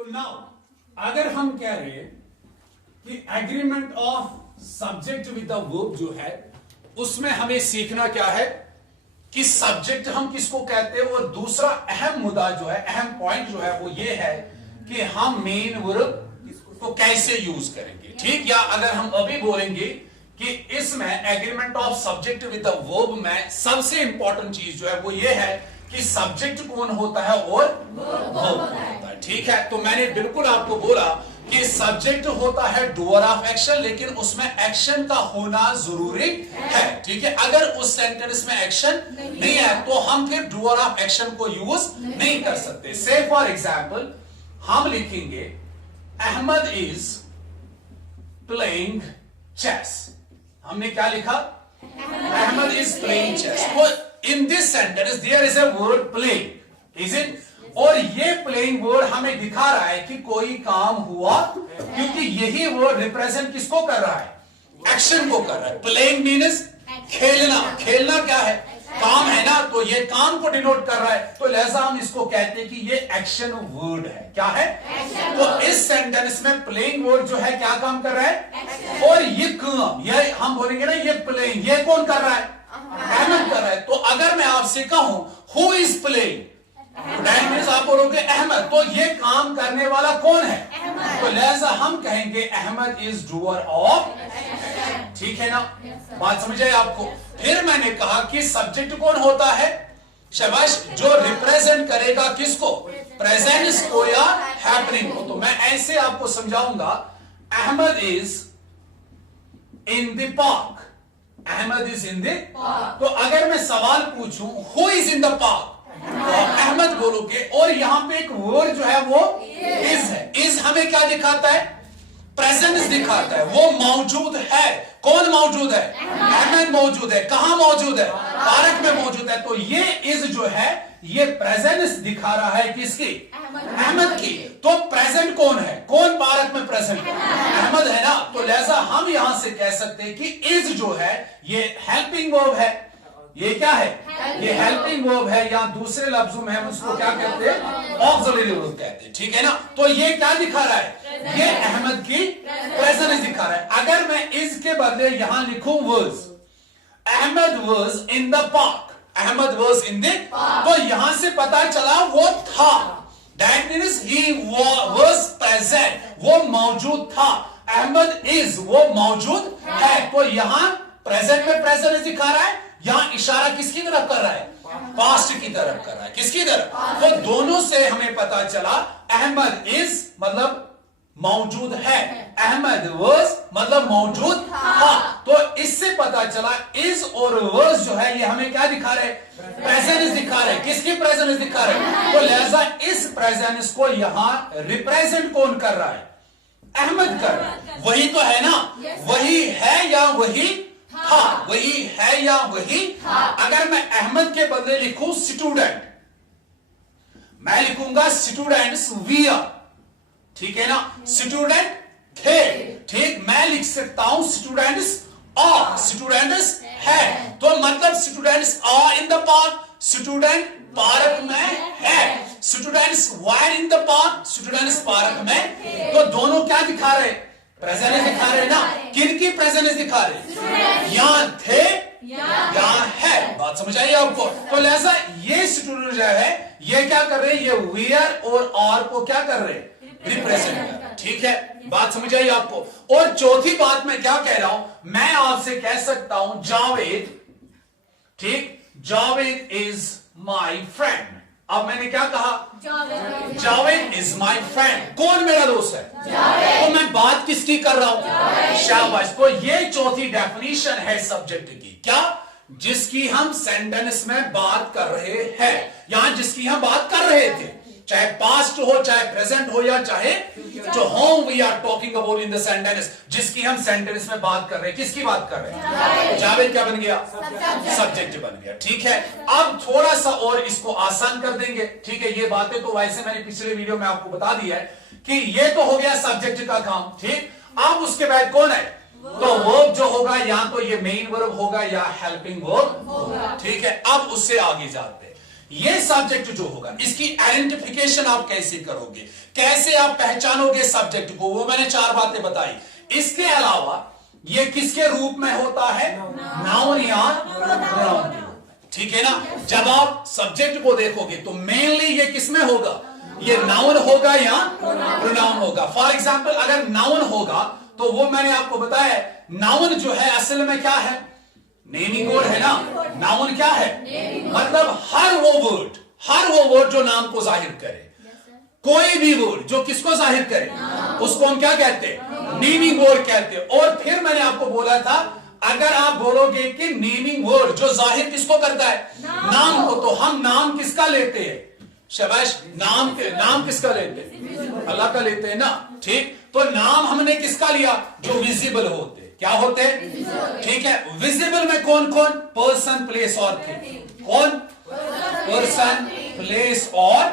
तो नाउ अगर हम कह रहे हैं कि agreement of subject with the verb जो है उसमें हमें सीखना क्या है कि सब्जेक्ट हम किसको कहते हैं, और दूसरा अहम मुद्दा जो है, अहम पॉइंट जो है वो ये है कि हम मेन वर्ब को कैसे यूज करेंगे। ठीक, या अगर हम अभी बोलेंगे कि इसमें agreement of subject with the verb में सबसे इंपॉर्टेंट चीज जो है वो ये है कि सब्जेक्ट कौन होता है और वर्ब होता है। ठीक है, तो मैंने बिल्कुल आपको बोला कि सब्जेक्ट होता है डूअर ऑफ एक्शन, लेकिन उसमें एक्शन का होना जरूरी है। ठीक है, अगर उस सेंटेंस में एक्शन नहीं है तो हम फिर डूअर ऑफ एक्शन को यूज नहीं कर सकते। से फॉर एग्जाम्पल हम लिखेंगे अहमद इज प्लेइंग चेस। हमने क्या लिखा? Ahmad is playing chess. तो in this sentence there is a word playing, is it? और ये प्लेइंग वर्ड हमें दिखा रहा है कि कोई काम हुआ, क्योंकि यही वर्ड रिप्रेजेंट किसको कर रहा है? एक्शन को कर रहा है। प्लेइंग मीन्स खेलना। खेलना क्या है? काम है ना, तो ये काम को डिनोट कर रहा है, तो लिहाजा हम इसको कहते हैं कि ये एक्शन वर्ड है। क्या है? तो इस सेंटेंस में प्लेइंग वर्ड जो है क्या काम कर रहा है? और ये काम, ये हम बोलेंगे ना, ये प्लेइंग, ये कौन कर रहा है? अहमद कर रहा है। तो अगर मैं आपसे कहूं हु इज प्लेइंग, आप बोलोगे अहमद, तो ये काम करने वाला कौन है? तो लिहाजा हम कहेंगे अहमद इज डूअर ऑफ। ठीक है ना, बात समझ आई आपको? फिर मैंने कहा कि सब्जेक्ट कौन होता है? शाबाश, जो रिप्रेजेंट करेगा किसको? प्रेजेंस को या हैपनिंग को। तो मैं ऐसे आपको समझाऊंगा, Ahmed is in the park. Ahmed is in the park. तो अगर मैं सवाल पूछूं who is in the park, तो अहमद बोलोगे, और यहां पे एक वर्ड जो है वो इज है। इज हमें क्या दिखाता है? प्रेजेंस दिखाता है, वो मौजूद है। कौन मौजूद है? अहमद मौजूद है। कहां मौजूद है? पार्क में मौजूद है। तो ये इज जो है ये प्रेजेंस दिखा रहा है किसकी? अहमद की। तो प्रेजेंट कौन है? कौन पार्क में प्रेजेंट? अहमद है ना। तो लिहाजा हम यहां से कह सकते हैं कि इज जो है ये हेल्पिंग वर्ब है। ये क्या है? ये हेल्पिंग वर्ब है, या दूसरे लफ्जों में हम उसको क्या कहते हैं? ऑक्सिलरी वर्ब कहते हैं। ठीक है ना। तो ये क्या दिखा रहा है? ये अहमद की प्रेजेंस दिखा रहा है। अगर मैं इज के बदले यहां लिखूं was, Ahmed was in the park, Ahmed was in the, तो यहां से पता चला वो था। That means he was present, वो मौजूद था। अहमद इज, वो मौजूद है। तो यहां प्रेजेंट में प्रेजेंस दिखा रहा है, यहां इशारा किसकी तरफ कर रहा है? पास्ट की तरफ कर रहा है। किसकी तरफ? तो दोनों से हमें पता चला अहमद इज मतलब मौजूद है, अहमद वाज मतलब मौजूद था। तो इससे पता चला इज और वाज जो है ये हमें क्या दिखा रहे? प्रेजेंस दिखा रहे। किसकी प्रेजेंस दिखा रहे? तो लिहाजा इस प्रेजेंस को यहां रिप्रेजेंट कौन कर रहा है? अहमद कर रहा है। वही तो है ना, वही है या वही था? वही है या वही था? अगर मैं अहमद के बदले लिखूं स्टूडेंट, मैं लिखूंगा स्टूडेंट्स वी आर। ठीक है ना, स्टूडेंट थे। ठीक, मैं लिख सकता हूं स्टूडेंट्स आर, स्टूडेंट्स है। तो मतलब students are in the park, student park में है। Students were in the park, students park में। तो दोनों क्या दिखा रहे? प्रेजेंस दिखा रहे ना। किनकी प्रेजेंस दिखा रहे? यहां थे, यहां है। बात समझ आई आपको? तो लिहाजा ये स्टूडेंट जो है ये क्या कर रहे हैं? ये वेयर और आर को क्या कर रहे हैं? रिप्रेजेंट कर रहे हैं। ठीक है, बात समझ आई आपको? और चौथी बात मैं क्या कह रहा हूं, मैं आपसे कह सकता हूं जावेद, ठीक, जावेद इज माई फ्रेंड। अब मैंने क्या कहा? Javed is my friend. कौन मेरा दोस्त है? तो मैं बात किसकी कर रहा हूं? शाबाश। तो ये चौथी डेफिनेशन है सब्जेक्ट की। क्या? जिसकी हम सेंटेंस में बात कर रहे हैं, यहां जिसकी हम बात कर रहे थे, चाहे पास्ट हो, चाहे प्रेजेंट हो, या चाहे जो whom we are talking about in the sentence, जिसकी हम सेंटेंस में बात कर रहे हैं। किसकी बात कर रहे हैं? जावेद क्या बन गया? सब्जेक्ट बन गया। ठीक है, अब थोड़ा सा और इसको आसान कर देंगे। ठीक है, ये बातें तो वैसे मैंने पिछले वीडियो में आपको बता दिया है कि ये तो हो गया सब्जेक्ट का काम। ठीक, अब उसके बाद कौन है? तो वर्ब जो होगा या तो ये मेन वर्ब होगा या हेल्पिंग वर्ब होगा। ठीक है, अब उससे आगे जाते हैं ये सब्जेक्ट जो होगा इसकी आइडेंटिफिकेशन आप कैसे करोगे, कैसे आप पहचानोगे सब्जेक्ट को, वो मैंने 4 बातें बताई। इसके अलावा ये किसके रूप में होता है, नाउन या प्रोनाउन। ठीक है ना। जब आप सब्जेक्ट को देखोगे तो मेनली ये किसमें होगा, ये नाउन होगा या प्रोनाउन होगा। फॉर एग्जाम्पल अगर नाउन होगा तो वो मैंने आपको बताया, नाउन जो है असल में क्या है, नेमिंग वर्ड है ना। नाउन क्या है, मतलब हर वो वर्ड जो नाम को जाहिर करे, कोई भी वर्ड जो किसको जाहिर करे उसको हम क्या कहते हैं, नेमिंग वर्ड कहते हैं। और फिर मैंने आपको बोला था अगर आप बोलोगे कि नेमिंग वर्ड जो जाहिर किसको करता है, नाम को, तो हम नाम किसका लेते हैं, शाबाश, नाम किसका लेते हैं, अल्लाह का लेते हैं ना। ठीक, तो नाम हमने किसका लिया, जो विजिबल होते, क्या होते हैं, ठीक है। विजिबल में कौन कौन, पर्सन, प्लेस और थिंग। कौन, पर्सन, प्लेस और,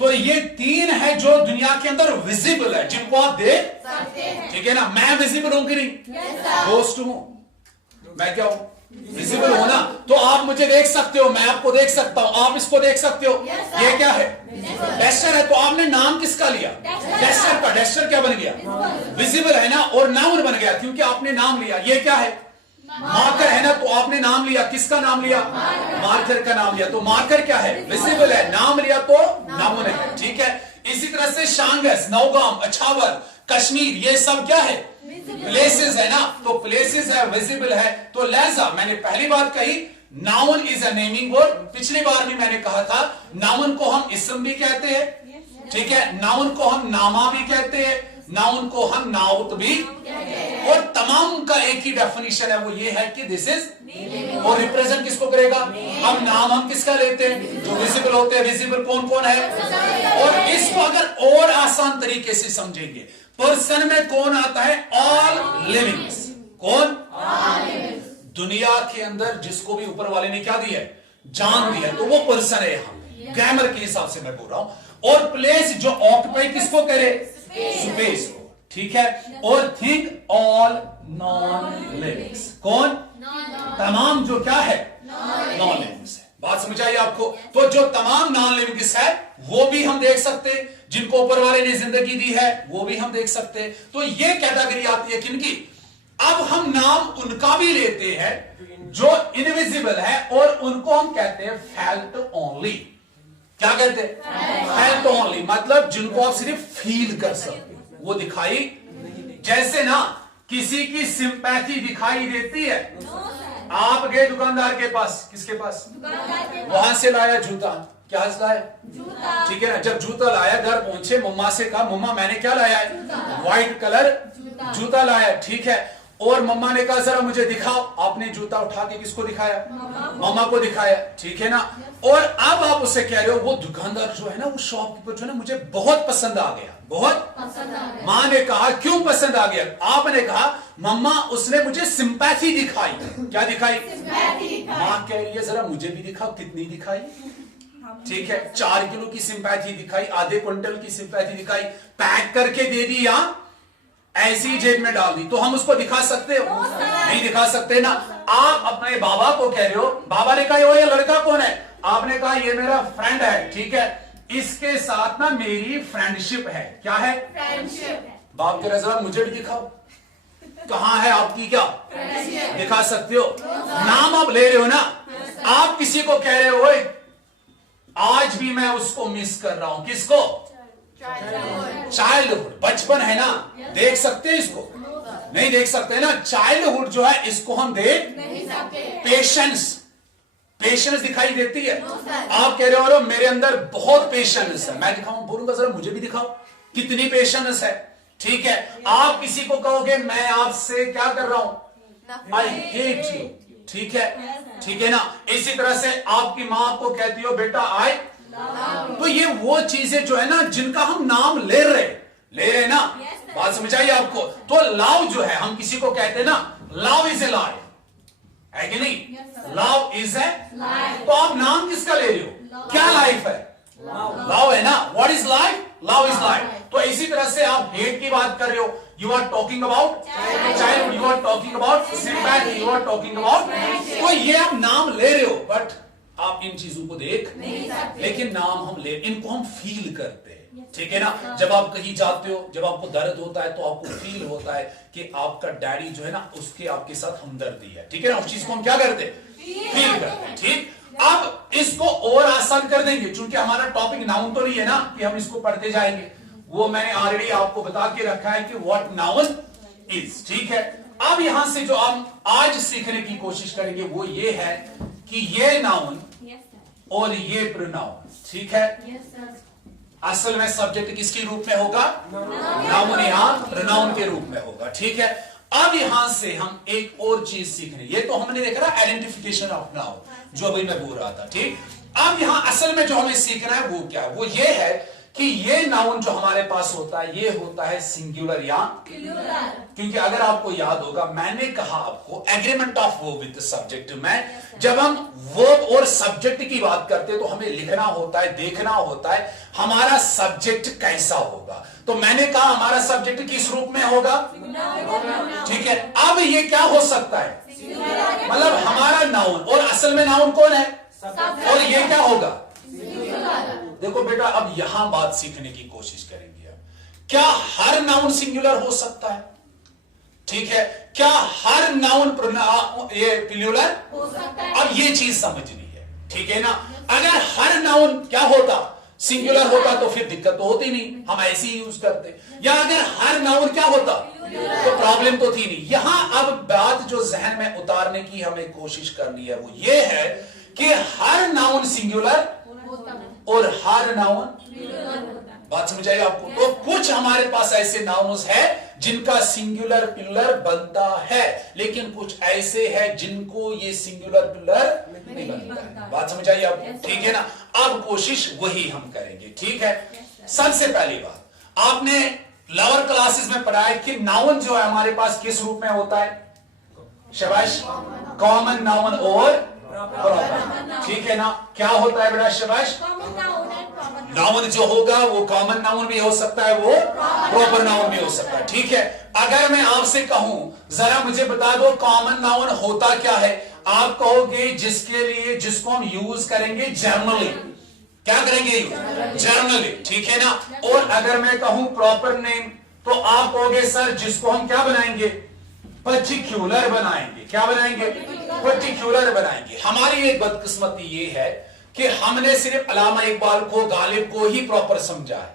तो ये 3 है जो दुनिया के अंदर विजिबल है, जिनको आप देख सकते हैं। ठीक है ना। मैं विजिबल हूं कि नहीं, दोस्त हूं, मैं क्या हूं, विजिबल हो ना। तो आप मुझे देख सकते हो, मैं आपको देख सकता हूं, आप इसको देख सकते हो। ये क्या है, डेस्टर है। तो आपने नाम किसका लिया, डेस्टर का। डेस्टर क्या बन गया, विजिबल है ना, और नाउन बन गया क्योंकि आपने नाम लिया। ये क्या है, मार्कर है ना, तो आपने नाम लिया, किसका नाम लिया, मार्कर का नाम लिया। तो मार्कर क्या है, विजिबल है, नाम लिया तो नाउन है। ठीक है। इसी तरह से शांगस, नौगाम, अछावर, कश्मीर, ये सब क्या है, प्लेसेस है ना। तो प्लेसेस है, विजिबल है। तो लिहाजा मैंने पहली बात कही, noun is a naming word. पिछली बार भी मैंने कहा था नाउन को हम इसम भी कहते हैं, ठीक है, नाउन को हम नामा भी कहते हैं, नाउन को हम नाउत भी, और तमाम का एक ही डेफिनेशन है, वो ये है कि दिस इज, और रिप्रेजेंट किसको करेगा, हम नाम हम किसका लेते हैं, जो विजिबल होते हैं। विजिबल कौन कौन है, और इसको अगर और आसान तरीके से समझेंगे, पर्सन में कौन आता है, ऑल लिविंग्स। कौन, दुनिया के अंदर जिसको भी ऊपर वाले ने क्या दिया है, जान दिया, तो वो पर्सन है। यहां ग्रामर के हिसाब से मैं बोल रहा हूं। और प्लेस जो ऑक्युपाई किसको करे, स्पेस को। ठीक है। और थिंग, ऑल नॉन लिविंग्स। कौन, तमाम जो क्या है, नॉन लिविंग्स है। बात समझ आई आपको। तो जो तमाम नॉन लिविंग्स है वो भी हम देख सकते हैं, जिनको ऊपर वाले ने जिंदगी दी है वो भी हम देख सकते हैं। तो ये कैटेगरी आती है किनकी, अब हम नाम उनका भी लेते हैं जो इनविजिबल है, और उनको हम कहते हैं फेल्ट ओनली। क्या कहते हैं, फेल्ट ओनली, मतलब जिनको आप सिर्फ फील कर सकते हो, वो दिखाई, जैसे ना किसी की सिंपैथी दिखाई देती है। आप गए दुकानदार के पास, किसके पास, वहां से लाया जूता, क्या लाया, जूता। ठीक है ना। जब जूता लाया, घर पहुंचे, मम्मा से कहा मम्मा मैंने क्या लाया है, व्हाइट कलर जूता लाया। ठीक है। और मम्मा ने कहा जरा मुझे दिखाओ, आपने जूता उठा के किसको दिखाया, मम्मा को दिखाया। ठीक है ना। और अब आप उससे कह रहे हो वो दुकानदार जो है ना, वो शॉपकीपर जो है ना, मुझे बहुत पसंद आ गया, बहुत पसंद आ गया। मां ने कहा क्यों पसंद आ गया, आपने कहा मम्मा उसने मुझे सिंपैथी दिखाई। क्या दिखाई, मां कह रही है जरा मुझे भी दिखाओ, कितनी दिखाई, ठीक है, 4 किलो की सिंपैथी दिखाई, आधे क्विंटल की सिंपैथी दिखाई, पैक करके दे दी या ऐसी जेब में डाल दी, तो हम उसको दिखा सकते हो, नहीं दिखा सकते ना। आप अपने बाबा को कह रहे हो, बाबा ने कहा ये लड़का कौन है, आपने कहा ये मेरा फ्रेंड है, ठीक है, इसके साथ ना मेरी फ्रेंडशिप है। क्या है, फ्रेंडशिप। बाप कह रहे जरा मुझे भी दिखाओ, कहां है आपकी क्या, दिखा सकते हो, नाम आप ले रहे हो ना। आप किसी को कह रहे हो आज भी मैं उसको मिस कर रहा हूं, किसको, चाइल्डहुड, बचपन है ना, देख सकते हैं इसको, नहीं देख सकते ना। चाइल्डहुड जो है इसको हम देख नहीं सकते। पेशेंस दिखाई देती है। आप कह रहे हो मेरे अंदर बहुत पेशेंस है, मैं दिखाऊं, बोलूंगा जरा मुझे भी दिखाओ कितनी पेशेंस है। ठीक है। आप किसी को कहोगे मैं आपसे क्या कर रहा हूं, आई हेट यू, ठीक है, ठीक है ना। इसी तरह से आपकी मां आपको कहती हो बेटा आई, तो ये वो चीजें जो है ना जिनका हम नाम ले रहे ना। बात समझ आई आपको। तो लव जो है हम किसी को कहते हैं ना, लव इज ए लाइफ, है कि नहीं, लव इज ए, तो आप नाम किसका ले रहे हो, क्या लाइफ है, लव है ना। What is life, love is life. तो इसी तरह से आप हेट की बात कर रहे हो, you are talking about child, you are talking about sympathy, you are talking about, तो ये आप नाम ले रहे हो, बट आप इन चीजों को देख नहीं सकते। लेकिन नाम हम ले, इनको हम फील करते हैं, ठीक है ना। जब आप कहीं जाते हो, जब आपको दर्द होता है तो आपको फील होता है कि आपका डैडी जो है ना उसके आपके साथ हमदर्दी है, ठीक है ना। उस चीज को हम क्या करते हैं, फील करते हैं, ठीक। अब इसको और आसान कर देंगे, क्योंकि हमारा टॉपिक नाउन तो नहीं है ना कि हम इसको पढ़ते जाएंगे, वो मैंने ऑलरेडी आपको बता के रखा है कि व्हाट नाउन इज, ठीक है। अब यहां से जो हम आज सीखने की कोशिश करेंगे वो ये है कि ये नाउन और ये प्रोनाउन, ठीक है। असल में सब्जेक्ट किसके रूप में होगा, नाउन, यहां प्रोनाउन के रूप में होगा, ठीक है। अब यहां से हम एक और चीज सीखने, ये तो हमने देखा ना आइडेंटिफिकेशन ऑफ नाउन, जो अभी मैं बोल रहा था, ठीक। अब यहां असल में जो हमें सीखना है वो क्या है, वो ये है कि ये नाउन जो हमारे पास होता है ये होता है सिंगुलर या प्लूरल। क्योंकि अगर आपको याद होगा मैंने कहा आपको agreement of verb with subject में, जब हम वर्ब और सब्जेक्ट की बात करते हैं तो हमें लिखना होता है, देखना होता है हमारा सब्जेक्ट कैसा होगा। तो मैंने कहा हमारा सब्जेक्ट किस रूप में होगा, ठीक है। अब ये क्या हो सकता है, मतलब हमारा नाउन, और असल में नाउन कौन है, और ये क्या होगा। देखो बेटा अब यहां बात सीखने की कोशिश करेंगे, क्या हर नाउन सिंगुलर हो सकता है, ठीक है। क्या हर नाउन ये प्लूरल हो सकता है। अब ये चीज समझनी है, ठीक है ना। अगर हर नाउन क्या होता, सिंगुलर होता तो फिर दिक्कत तो होती नहीं, हम ऐसे ही यूज करते। या अगर हर नाउन क्या होता तो प्रॉब्लम तो थी नहीं। यहां अब बात जो जहन में उतारने की हमें कोशिश करनी है वो ये है कि हर नाउन सिंगुलर और हर नाउन, बात समझ आई आपको। तो कुछ हमारे पास ऐसे नाउन्स है जिनका सिंगुलर प्लूरल बनता है, लेकिन कुछ ऐसे हैं जिनको ये सिंगुलर प्लूरल नहीं बनता है। बात समझ आई आपको, ठीक है ना। अब कोशिश वही हम करेंगे, ठीक है। सबसे पहली बात, आपने लोअर क्लासेस में पढ़ा है कि नाउन जो है हमारे पास किस रूप में होता है, शाबाश, कॉमन नाउन और प्रॉपर, ठीक है ना। क्या होता है बेटा, शाबाश, नाउन जो होगा वो कॉमन नाउन भी हो सकता है, वो प्रॉपर नाउन भी हो सकता है, ठीक है। अगर मैं आपसे कहूं जरा मुझे बता दो कॉमन नाउन होता क्या है, आप कहोगे जिसके लिए, जिसको हम यूज करेंगे जर्नली, क्या करेंगे, जर्नली, ठीक है ना। और अगर मैं कहूं प्रॉपर नेम तो आप कहोगे सर जिसको हम क्या बनाएंगे, पर्टिक्युलर बनाएंगे, क्या बनाएंगे, पर्टिक्युलर बनाएंगे। हमारी एक बदकिस्मती ये है कि हमने सिर्फ अल्लामा इकबाल को, गालिब को ही प्रॉपर समझा है,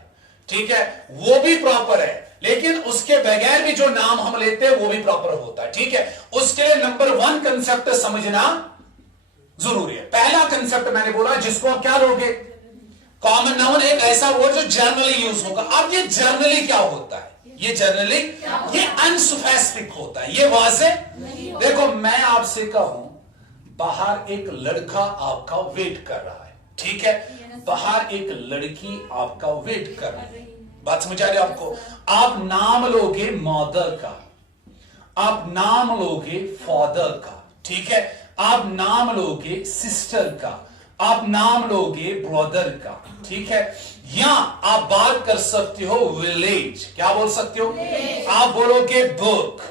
ठीक है। वो भी प्रॉपर है लेकिन उसके बगैर भी जो नाम हम लेते हैं वो भी प्रॉपर होता है, ठीक है। उसके लिए नंबर 1 कंसेप्ट समझना जरूरी है। पहला कंसेप्ट मैंने बोला जिसको आप क्या लोगे, कॉमन नाउन एक ऐसा वर्ड जो जनरली यूज होगा। अब ये जनरली क्या होता है, ये जनरली ये अनस्पेसिफिक होता है, ये वाज़ेह। देखो मैं आपसे कहूं बाहर एक लड़का आपका वेट कर रहा है, ठीक है, बाहर एक लड़की आपका वेट कर रही है, बात समझ आ रही है आपको। आप नाम लोगे मदर का, आप नाम लोगे फादर का, ठीक है, आप नाम लोगे सिस्टर का, आप नाम लोगे ब्रदर का, ठीक है। या आप बात कर सकते हो विलेज, क्या बोल सकते हो, आप बोलोगे बुक,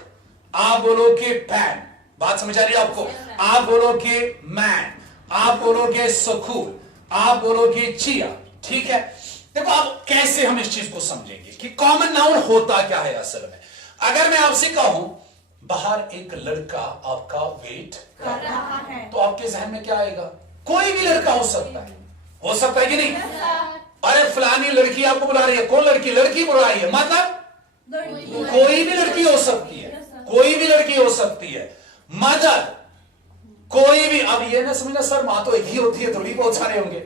आप बोलोगे पेन, बात समझ आ रही है आपको। आप बोलोगे मैन, आप बोलोगे स्कूल, आप बोलोगे चिया, ठीक है। देखो आप कैसे हम इस चीज को समझेंगे कि कॉमन नाउन होता क्या है असल में। अगर मैं आपसे कहूं बाहर एक लड़का आपका वेट कर रहा है तो आपके जहन में क्या आएगा, कोई भी लड़का हो सकता है, हो सकता है कि नहीं। अरे फलानी लड़की आपको बुला रही है, कौन लड़की, लड़की बुला रही है, मतलब कोई भी लड़की हो सकती है, कोई भी लड़की हो सकती है, मदर कोई भी। अब ये ना समझना सर माँ तो एक ही होती है, थोड़ी बहुत सारे होंगे,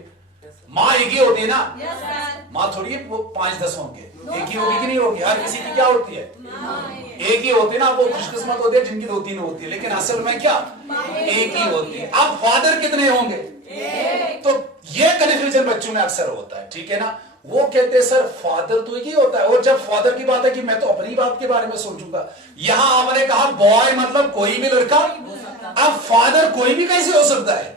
माँ एक ही होती है ना, माँ थोड़ी 5-10 होंगे, एक ही होगी कि नहीं होगी, हर किसी की क्या होती है, एक ही होती है ना। वो खुशकिस्मत होते हैं जिनकी 2-3 होती है, लेकिन असल में क्या एक ही होती है। अब फादर कितने होंगे, तो ये कन्फ्यूजन बच्चों में अक्सर होता है, ठीक है ना। वो कहते हैं सर फादर तो एक ही होता है, और जब फादर की बात है कि मैं तो अपनी बाप के बारे में सोचूंगा, यहां आपने कहा बॉय मतलब कोई भी लड़का। अब फादर कोई भी कैसे हो सकता है,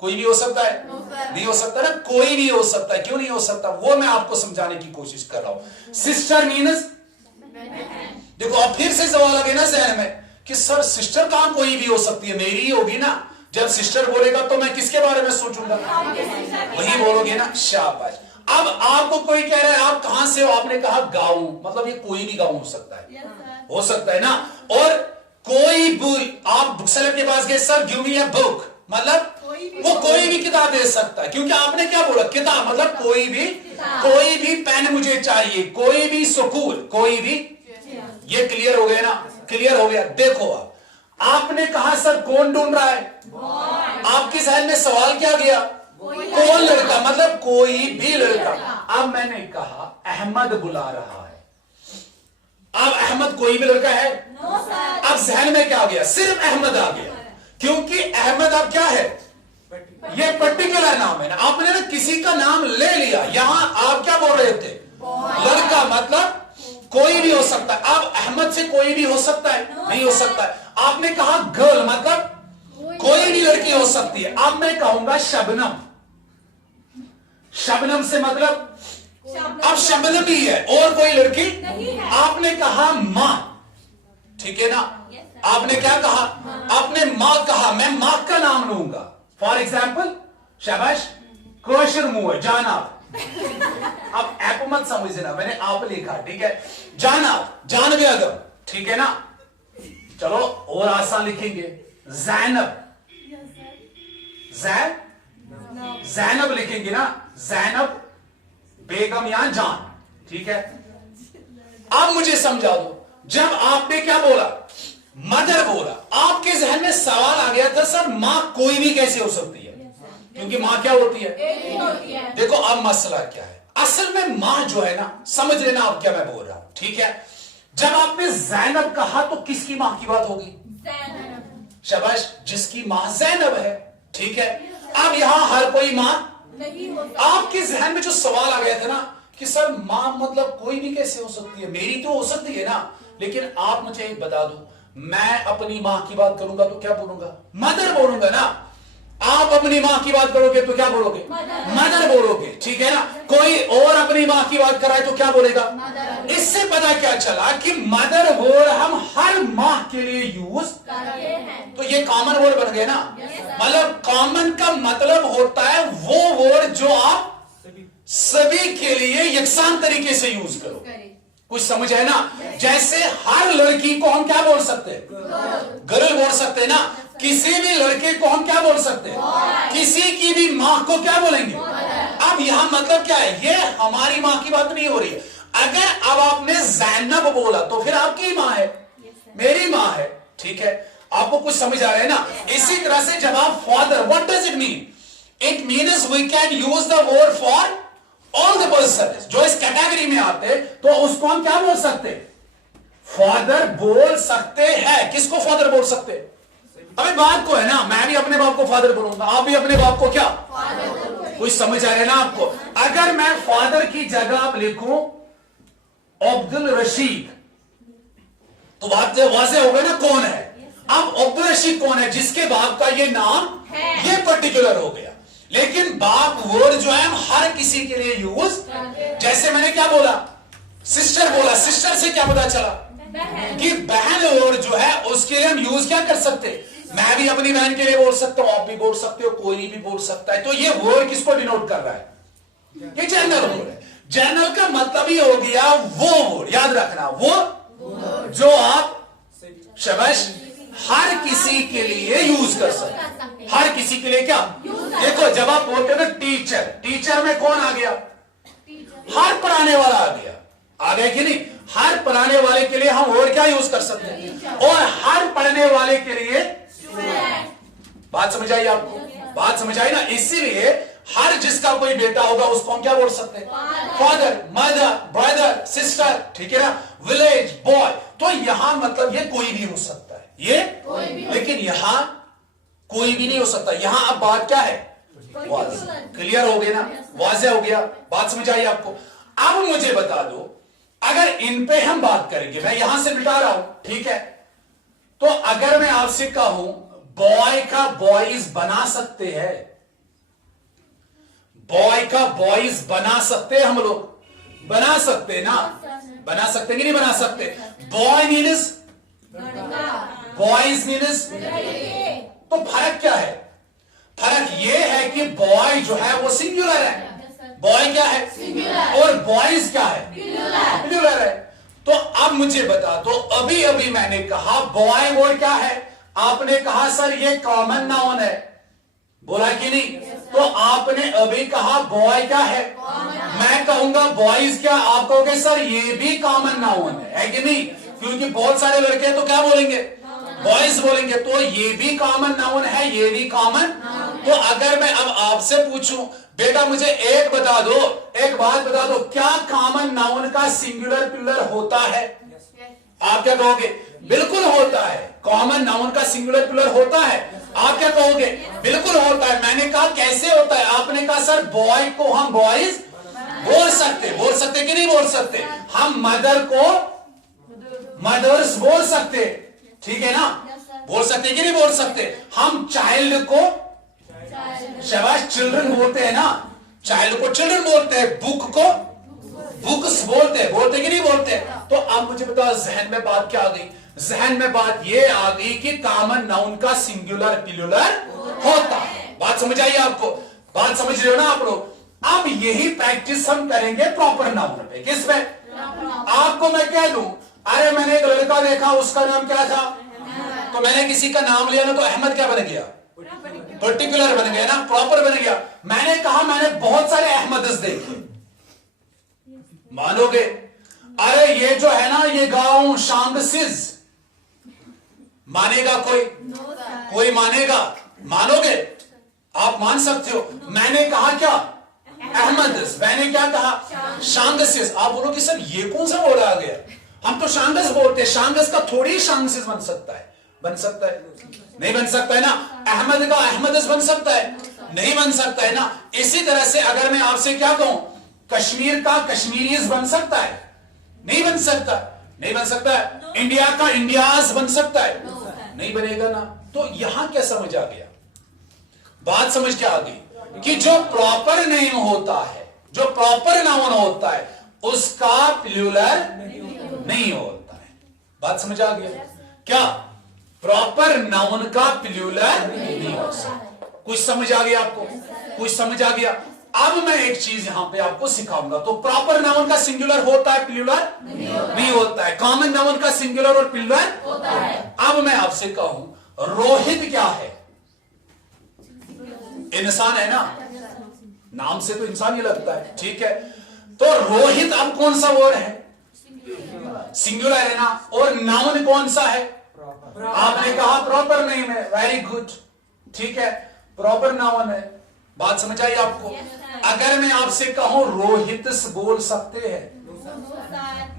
कोई भी हो सकता है, नहीं हो सकता ना, कोई भी हो सकता है, क्यों नहीं हो सकता, वो मैं आपको समझाने की कोशिश कर रहा हूं। सिस्टर मीन्स, देखो अब फिर से सवाल आ गया ना जहन में कि सर सिस्टर कहां कोई भी हो सकती है, मेरी ही होगी ना, जब सिस्टर बोलेगा तो मैं किसके बारे में सोचूंगा? वही बोलोगे ना, शाबाश। अब आपको कोई कह रहा है आप कहां से हो, आपने कहा गांव, मतलब ये कोई भी गांव हो सकता है, हो सकता है ना। और कोई भी, आप बुक सेलर के पास गए, sir give me a book, मतलब वो कोई भी किताब दे सकता है, क्योंकि आपने क्या बोला, किताब, मतलब कोई भी पेन मुझे चाहिए, कोई भी स्कूल, कोई भी। ये क्लियर हो गया ना, क्लियर हो गया। देखो अब आपने कहा सर कौन ढूंढ रहा है, आपके जहन में सवाल क्या गया, कौन लड़का, मतलब कोई भी लड़का। अब मैंने कहा अहमद बुला रहा है, अब अहमद कोई भी लड़का है? अब जहन में क्या आ गया, सिर्फ अहमद आ गया, क्योंकि अहमद अब क्या है, ये पर्टिकुलर नाम है ना, आपने ना किसी का नाम ले लिया। यहां आप क्या बोल रहे थे, लड़का, मतलब कोई भी हो सकता है। अब अहमद से कोई भी हो सकता है? नहीं हो सकता है। आपने कहा गर्ल, मतलब कोई भी लड़की हो सकती है। अब मैं कहूंगा शबनम, शबनम से मतलब अब शबनम ही है और कोई लड़की। आपने कहा मां, ठीक है ना, आपने क्या कहा, आपने मां कहा, मैं मां का नाम लूंगा। फॉर एग्जाम्पल, शाबाश, क्रोशर मुंह है, जाना। अब ऐप मत समझना, मैंने आप लिखा, ठीक है, जाना, जान गया अगर, ठीक है ना। चलो और आसान लिखेंगे, जैनब, जैनब लिखेंगे ना, जैनब बेगम या जान, ठीक है। अब मुझे समझा दो, जब आपने क्या बोला, मदर बोला, आपके जहन में सवाल आ गया था सर मां कोई भी कैसे हो सकती है, क्योंकि मां क्या होती है? देखो अब मसला क्या है, असल में मां जो है ना, समझ लेना आप क्या मैं बोल रहा हूं, ठीक है। जब आपने जैनब कहा तो किसकी मां की बात होगी? शाबाश, जिसकी मां जैनब है, ठीक है। अब यहां हर कोई मां नहीं होता। आपके जहन में जो सवाल आ गया था ना कि सर मां मतलब कोई भी कैसे हो सकती है, मेरी तो हो सकती है ना, लेकिन आप मुझे एक बता दो, मैं अपनी मां की बात करूंगा तो क्या बोलूंगा? मदर बोलूंगा ना। आप अपनी मां की बात करोगे तो क्या बोलोगे? मदर बोलोगे, ठीक है ना। कोई और अपनी मां की बात कराए तो क्या बोलेगा? इससे पता क्या चला कि मदर वर्ड हम हर मां के लिए यूज करते हैं, तो ये कॉमन वर्ड बन गया ना। मतलब कॉमन का मतलब होता है वो वर्ड जो आप सभी के लिए यकसान तरीके से यूज करो। कुछ समझ है ना? जैसे हर लड़की को हम क्या बोल सकते हैं? गर्ल बोल सकते हैं ना। किसी भी लड़के को हम क्या बोल सकते हैं? किसी की भी मां को क्या बोलेंगे? अब यहां मतलब क्या है, ये हमारी मां की बात नहीं हो रही है। अगर अब आपने जैनब बोला तो फिर आपकी मां है, मेरी मां है, ठीक है। आपको कुछ समझ आ रहा है ना? इसी तरह से जब आप father, what does it mean? It means we can use the word for all the person जो इस कैटेगरी में आते हैं, तो उसको हम क्या बोल सकते हैं? फादर बोल सकते हैं। किसको फादर बोल सकते हैं? अबे बात को है ना, मैं भी अपने बाप को फादर बोलूंगा, आप भी अपने बाप को क्या? कुछ समझ आ रहा है ना आपको? अगर मैं फादर की जगह आप लिखूं अब्दुल रशीद, तो बात वाज़ेह हो गई ना कौन है। अब अब्दुल रशीद कौन है? जिसके बाप का ये नाम है, ये पर्टिकुलर हो गया। लेकिन बाप वर्ड जो है हम हर किसी के लिए यूज, जैसे मैंने क्या बोला, सिस्टर बोला, सिस्टर से क्या पता चला कि बहन वर्ड जो है उसके लिए हम यूज क्या कर सकते? मैं भी अपनी बहन के लिए बोल सकता हूं, आप भी बोल सकते हो, कोई भी बोल सकता है। तो ये वर्ड किसको डिनोट कर रहा है? ये जनरल वर्ड है। जनरल का मतलब ही हो गया वो वर्ड, याद रखना, वो जो आप शाबाश हर किसी के लिए यूज कर सकते। हर किसी के लिए क्या? देखो जब आप बोलते हो ना टीचर, टीचर में कौन आ गया? हर पढ़ाने वाला आ गया, आ गया कि नहीं? हर पढ़ाने वाले के लिए हम वर्ड क्या यूज कर सकते हैं? और हर पढ़ने वाले के लिए, बात समझ आई आपको? बात समझ आई ना? इसीलिए हर जिसका कोई बेटा होगा उसको हम क्या बोल सकते हैं? फादर, मदर, ब्रदर, सिस्टर, ठीक है ना। विलेज बॉय, तो यहां मतलब ये कोई भी हो सकता है, ये लेकिन यहां कोई भी नहीं हो सकता। यहां अब बात क्या है? क्लियर हो गया ना? वाज़ेह हो गया? बात समझ आई आपको? अब मुझे बता दो, अगर इन पे हम बात करेंगे, मैं यहां से मिटा रहा हूं, ठीक है। तो अगर मैं आपसे कहूं बॉय का बॉयज बना सकते हैं, बॉय का बॉयज बना सकते हैं, हम लोग बना सकते हैं ना? बना सकते कि नहीं बना सकते? बॉय मीन्स, बॉयज मीन्स, तो फर्क क्या है? कि बॉय जो है वो सिंगुलर है, बॉय क्या है सिंगुलर, और बॉयज क्या है प्लूरल है। तो अब मुझे बता दो, अभी अभी मैंने कहा बॉय वर्ड क्या है, आपने कहा सर ये कॉमन नाउन है, बोला कि नहीं? तो आपने अभी कहा बॉय क्या है, मैं कहूंगा बॉयज क्या, आप कहोगे सर ये भी कॉमन नाउन है कि नहीं? क्योंकि बहुत सारे लड़के हैं तो क्या बोलेंगे, बॉयज बोलेंगे, तो ये भी कॉमन नाउन है, ये भी कॉमन। तो अगर मैं अब आपसे पूछूं बेटा मुझे एक बता दो, एक बात बता दो, क्या कॉमन नाउन का सिंगुलर प्लूरल होता है? आप क्या कहोगे? बिल्कुल होता है। कॉमन नाउन का सिंगुलर प्लूरल होता है, आप क्या कहोगे? बिल्कुल होता है। मैंने कहा कैसे होता है? आपने कहा सर बॉय को हम बॉयज बोल सकते कि नहीं बोल सकते? हम मदर को मदर्स बोल सकते, ठीक है ना? बोल सकते कि नहीं बोल सकते? हम चाइल्ड को शाबाश चिल्ड्रन बोलते हैं ना, चाइल्ड को चिल्ड्रन बोलते हैं, बुक को बुक्स बोलते कि नहीं बोलते? तो अब मुझे बताओ जहन में बात क्या आ गई? जहन में बात ये आ गई कि कॉमन नाउन का सिंगुलर प्लूरल होता है। बात समझ आई आपको? बात समझ रहे हो ना आप लोग? अब यही प्रैक्टिस हम करेंगे प्रॉपर नाउन पे। किस पे? आपको मैं कह दूं, अरे मैंने एक लड़का देखा, उसका नाम क्या था? तो मैंने किसी का नाम लिया ना, तो अहमद क्या बन गया? पर्टिकुलर बन गया ना, प्रॉपर बन गया। मैंने कहा मैंने बहुत सारे अहमदस देखे, मानोगे? अरे ये जो है ना ये गांव शांगसिस, मानेगा कोई? कोई मानेगा? मानोगे? आप मान सकते हो। मैंने कहा क्या? अहमदस। मैंने क्या कहा? शांगसिस। आप बोलोगे सर ये कौन सा वर्ड आ गया? हम तो शांगस बोलते हैं, शांगस का थोड़ी शांगसिस बन सकता है? बन सकता है? नहीं बन सकता है ना। अहमद का अहमदस बन सकता है? नहीं बन सकता है ना। इसी तरह से अगर मैं आपसे क्या कहूं, कश्मीर का कश्मीरीज बन सकता है? नहीं बन सकता, नहीं बन सकता है। इंडिया का इंडियाज बन सकता है? नहीं बनेगा ना। तो यहां क्या समझ आ गया? बात समझ क्या आ गई कि जो प्रॉपर नेम होता है, जो प्रॉपर नाउन होता है, उसका प्लूरल नहीं होता है। बात समझ आ गया? क्या प्रॉपर नाउन का प्लूरल नहीं हो सकता? कुछ समझ आ गया आपको? कुछ समझ आ गया? अब मैं एक चीज यहां पे आपको सिखाऊंगा। तो प्रॉपर नाउन का सिंगुलर होता है, प्लूरल नहीं होता है। कॉमन नाउन का सिंगुलर और प्लूरल होता है। अब मैं आपसे कहूं रोहित क्या है? इंसान है ना, नाम से तो इंसान ही लगता है, ठीक है? तो रोहित अब कौन सा वर्ड है? सिंगुलर है ना। और नाउन कौन सा है? आपने कहा प्रॉपर नेम है, वेरी गुड, ठीक है, प्रॉपर नाउन है। बात समझ आई आपको? अगर मैं आपसे कहूं रोहित बोल सकते हैं?